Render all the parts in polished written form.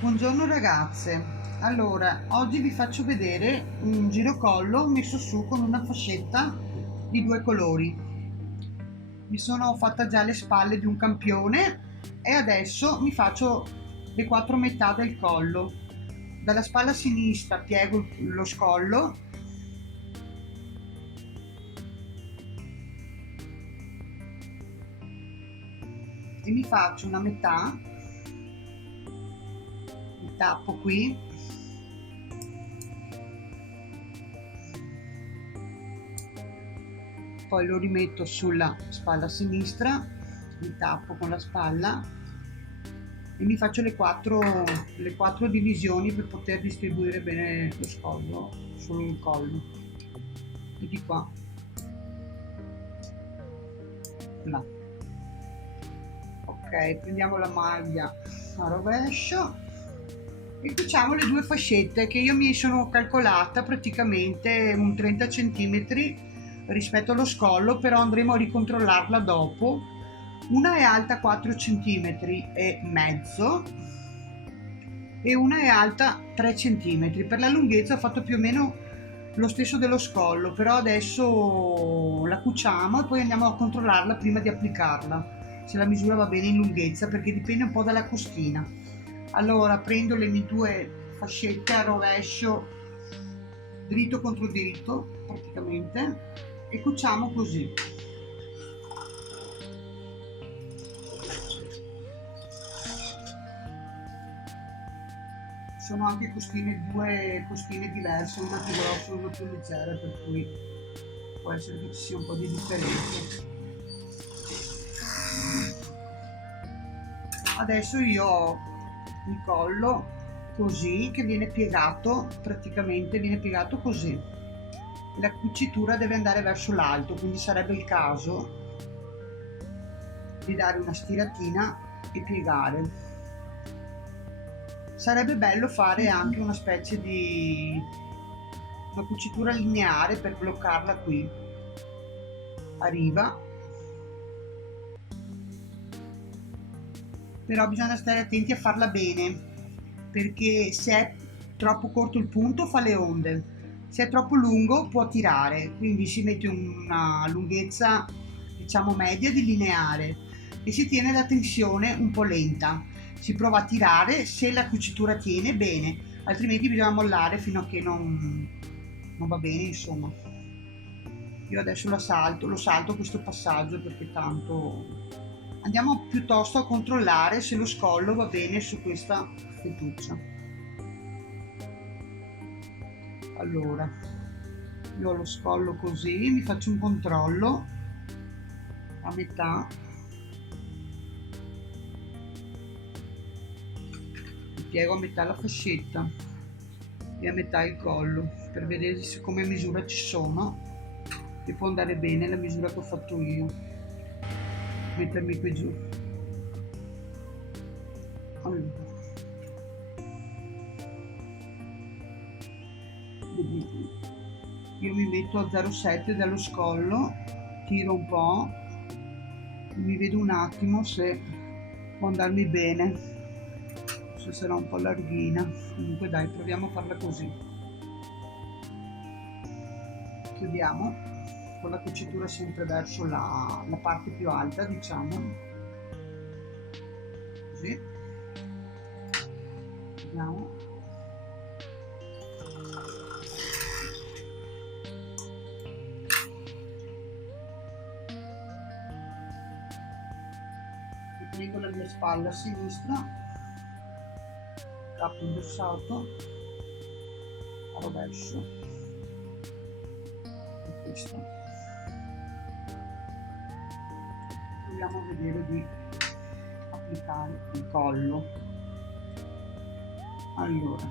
Buongiorno ragazze, allora oggi vi faccio vedere un girocollo messo su con una fascetta di due colori. Mi sono fatta già le spalle di un campione e adesso mi faccio le quattro metà del collo. Dalla spalla sinistra piego lo scollo e mi faccio una metà, mi tappo qui, poi lo rimetto sulla spalla sinistra, mi tappo con la spalla e mi faccio le quattro divisioni per poter distribuire bene lo scollo sul collo. E di qua, là. Ok, prendiamo la maglia a rovescio e cuciamo le due fascette che io mi sono calcolata praticamente un 30 cm rispetto allo scollo, però andremo a ricontrollarla dopo. Una è alta 4 cm e mezzo e una è alta 3 cm. Per la lunghezza ho fatto più o meno lo stesso dello scollo, però adesso la cuciamo e poi andiamo a controllarla prima di applicarla, se la misura va bene in lunghezza, perché dipende un po' dalla costina. Allora prendo le mie due fascette a rovescio, dritto contro dritto praticamente, e cuciamo così. Sono anche due costine diverse, una più grossa e una più leggera, per cui può essere che ci sia un po' di differenza. Adesso io ho il collo così, che viene piegato, praticamente viene piegato così. La cucitura deve andare verso l'alto, quindi sarebbe il caso di dare una stiratina e piegare. Sarebbe bello fare anche una specie di una cucitura lineare per bloccarla qui a riva, però bisogna stare attenti a farla bene, perché se è troppo corto il punto fa le onde, se è troppo lungo può tirare, quindi si mette una lunghezza diciamo media di lineare e si tiene la tensione un po' lenta. Si prova a tirare, se la cucitura tiene bene, altrimenti bisogna mollare fino a che non va bene, insomma. Io adesso lo salto questo passaggio, perché tanto andiamo piuttosto a controllare se lo scollo va bene su questa fettuccia. Allora, io ho lo scollo così, mi faccio un controllo a metà, piego a metà la fascetta e a metà il collo, per vedere se come misura ci sono, che può andare bene la misura che ho fatto io. Mettermi qui giù. Allora, io mi metto a 0,7 dallo scollo, tiro un po', mi vedo un attimo se può andarmi bene, se sarà un po' larghina. Comunque dai, proviamo a farla così. Chiudiamo con la cucitura sempre verso la parte più alta, diciamo così. Vediamo. Prendo la mia spalla a sinistra, capo indossato a rovescio e questo. Proviamo a vedere di applicare il collo. Allora,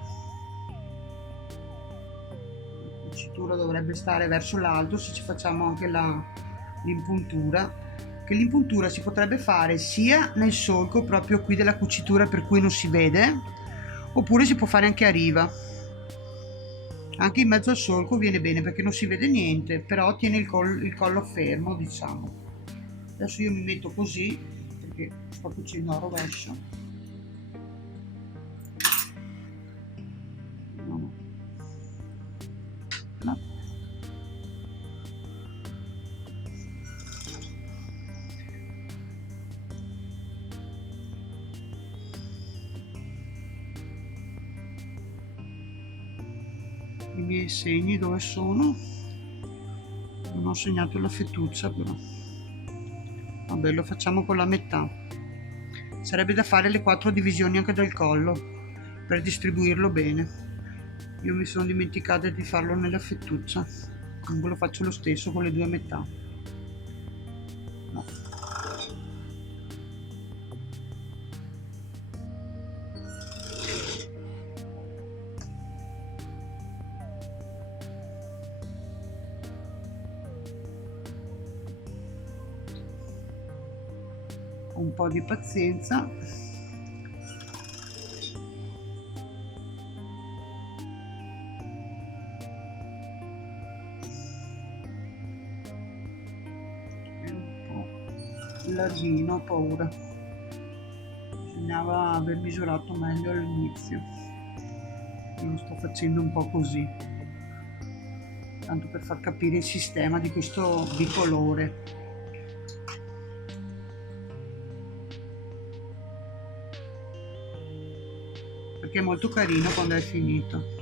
la cucitura dovrebbe stare verso l'alto se ci facciamo anche l'impuntura, che l'impuntura si potrebbe fare sia nel solco proprio qui della cucitura, per cui non si vede, oppure si può fare anche a riva. Anche in mezzo al solco viene bene perché non si vede niente, però tiene il collo fermo, diciamo. Adesso io mi metto così perché sto cucendo a rovescio. no? I miei segni dove sono? Non ho segnato la fettuccia però. Vabbè, lo facciamo con la metà. Sarebbe da fare le 4 divisioni anche del collo per distribuirlo bene. Io mi sono dimenticata di farlo nella fettuccia, comunque lo faccio lo stesso con le 2 metà. No. Un po' di pazienza. È un po' larghino, ho paura. Bisognava aver misurato meglio all'inizio. Io lo sto facendo un po' così, tanto per far capire il sistema di questo bicolore. Perché è molto carino quando è finito.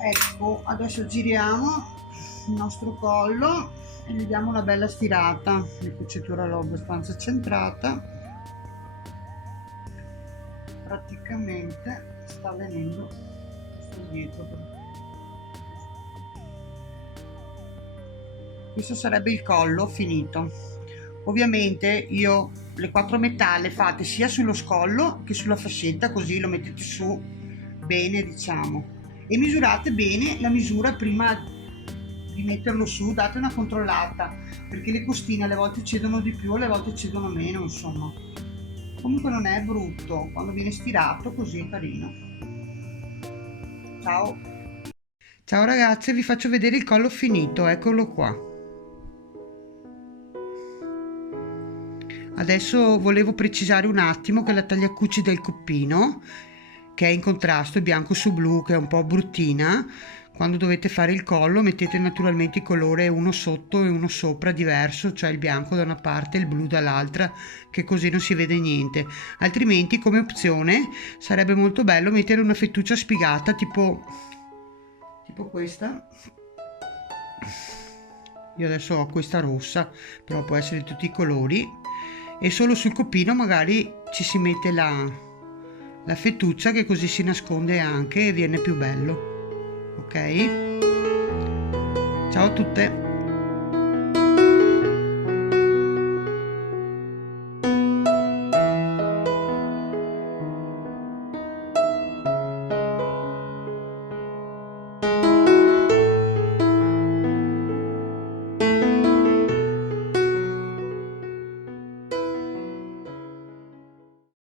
Ecco, adesso giriamo il nostro collo e gli diamo una bella stirata. La cucitura l'ho abbastanza centrata, praticamente sta venendo dietro. Questo sarebbe il collo finito. Ovviamente io le 4 metà le fate sia sullo scollo che sulla fascetta, così lo mettete su bene, diciamo, e misurate bene la misura prima di metterlo su. Date una controllata, perché le costine alle volte cedono di più, alle volte cedono meno, insomma. Comunque non è brutto, quando viene stirato così è carino. Ciao! Ciao ragazze, vi faccio vedere il collo finito, eccolo qua. Adesso volevo precisare un attimo che la tagliacucci del coppino, che è in contrasto bianco su blu, che è un po' bruttina, quando dovete fare il collo mettete naturalmente il colore uno sotto e uno sopra diverso, cioè il bianco da una parte e il blu dall'altra, che così non si vede niente. Altrimenti, come opzione, sarebbe molto bello mettere una fettuccia spiegata tipo questa. Io adesso ho questa rossa, però può essere di tutti i colori, e solo sul coppino magari ci si mette la fettuccia, che così si nasconde anche e viene più bello. Ok? Ciao a tutte!